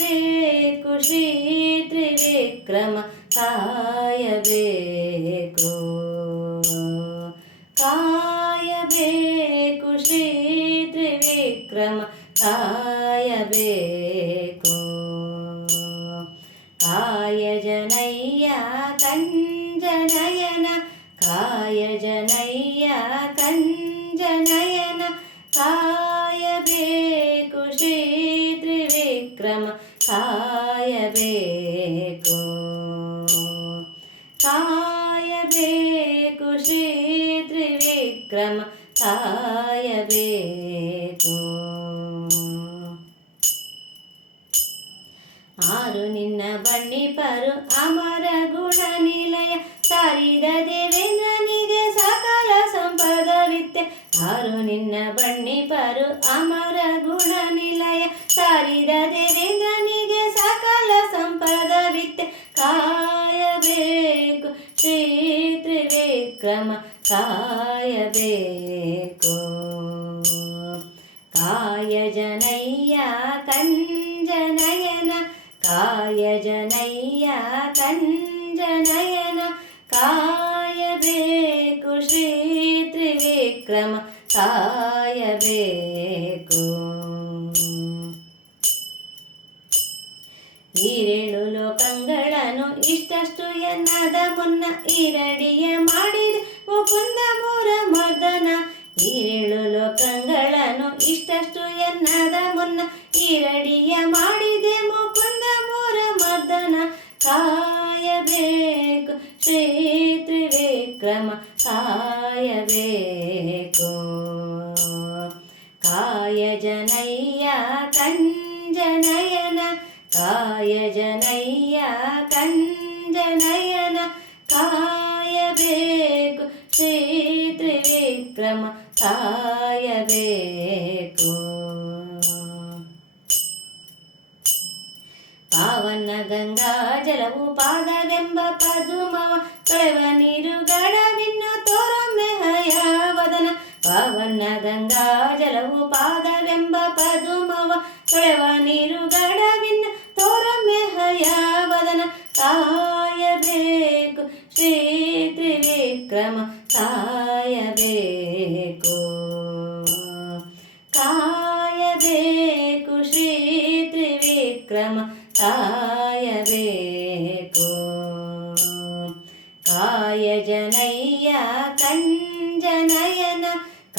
ಕಾಯಬೇಕು ಶ್ರೀ ತ್ರಿವಿಕ್ರಮ ಕಾಯಬೇಕು ಕಾಯಬೇಕು ಶ್ರೀ ತ್ರಿವಿಕ್ರಮ ಕಾಯಬೇಕು ಕಾಯ ಜನಯ್ಯ ಕಂಜನಯನ ಕಾಯ ಜನಯ್ಯ ಕಂಜನಯನ ಕಾಯಬೇಕು ಶ್ರೀ ತ್ರಿವಿಕ್ರಮ ಕಾಯಬೇಕು ಕಾಯಬೇಕು ಶ್ರೀ ತ್ರಿವಿಕ್ರಮ ಕಾಯಬೇಕು ಆರು ನಿನ್ನ ಬಣ್ಣಿಪರು ಅಮರ ಗುಣ ನಿಲಯ ಸಾರಿದ ದೇವೇಂದ್ರನಿಗೆ ಸಕಲ ಸಂಪದವಿತ್ತೆ ಆರು ನಿನ್ನ ಬಣ್ಣಿಪರು ಅಮರ ಗುಣ ನಿಲಯ ಸಾರಿದ ದೇವೇಂದ್ರನಿಗೆ ಸಕಲ ಸಂಪದವಿತ್ತೆ ಕಾಯಬೇಕು ಶ್ರೀ ತ್ರಿವಿಕ್ರಮ ಕಾಯಬೇಕು ಕಾಯ ಜನಯ್ಯ ಕಂಜನಯನ ಕಾಯ ಜನಯ್ಯ ಕಂಜನಯನ ಕಾಯಬೇಕು ಶ್ರೀ ತ್ರಿವಿಕ್ರಮ ಕಾಯಬೇಕು ಈರೇಳು ಲೋಕಗಳನ್ನು ಇಷ್ಟಷ್ಟು ಎನ್ನದ ಮುನ್ನ ಈರಡಿಯ ಮಾಡಿದ ಮುಕುಂದ ಮೂರ ಮರ್ದನ ಈರೇಳು ಲೋಕಗಳನ್ನು ಇಷ್ಟಷ್ಟು ಎನ್ನದ ಮುನ್ನ ಈರಡಿಯ ಮಾಡಿದೆ ಮುಕುಂದ ಮೂರ ಮರ್ದನ ಕಾಯಬೇಕು ಶ್ರೀ ತ್ರಿವಿಕ್ರಮ ಕಾಯಬೇಕು ಕಾಯ ಜನಯ್ಯ ಕಂಜನಯನ ಕಾಯ ಜನಯ್ಯ ಕಂಜನಯನ ಕಾಯಬೇಕು ಶ್ರೀ ತ್ರಿವಿಕ್ರಮ ಕಾಯಬೇಕು ಪಾವನ ಗಂಗಾ ಜಲವು ಪಾದವೆಂಬ ಪದುಮವ ತೊಳೆವ ನೀರುಗಳವಿನ್ನು ತೋರೊಮ್ಮೆ ಹಯವದನ ಪಾವನ ಗಂಗಾ ಜಲವು ಪಾದವೆಂಬ ಪದುಮವ ತೊಳೆವ ನೀರುಗಳವಿನ್ನು ತೋರೊಮ್ಮೆ ಹಯವದನ ಕಾಯಬೇಕು ಶ್ರೀ ತ್ರಿವಿಕ್ರಮ ಕಾಯಬೇಕು ಕಾಯಬೇಕು ಶ್ರೀ ತ್ರಿವಿಕ್ರಮ ಕಾಯಬೇಕು ಕಾಯ ಜನಯ್ಯ ಕಂಜನಯನ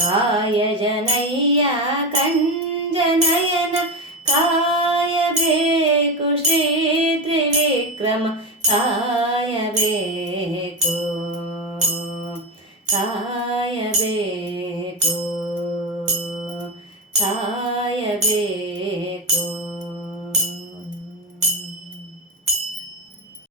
ಕಾಯ ಜನಯ್ಯ ಕಂಜನಯನ ಕಾಯಬೇಕು ಶ್ರೀ ತ್ರಿವಿಕ್ರಮ ಕಾಯಬೇಕು ಕಾಯಬೇಕು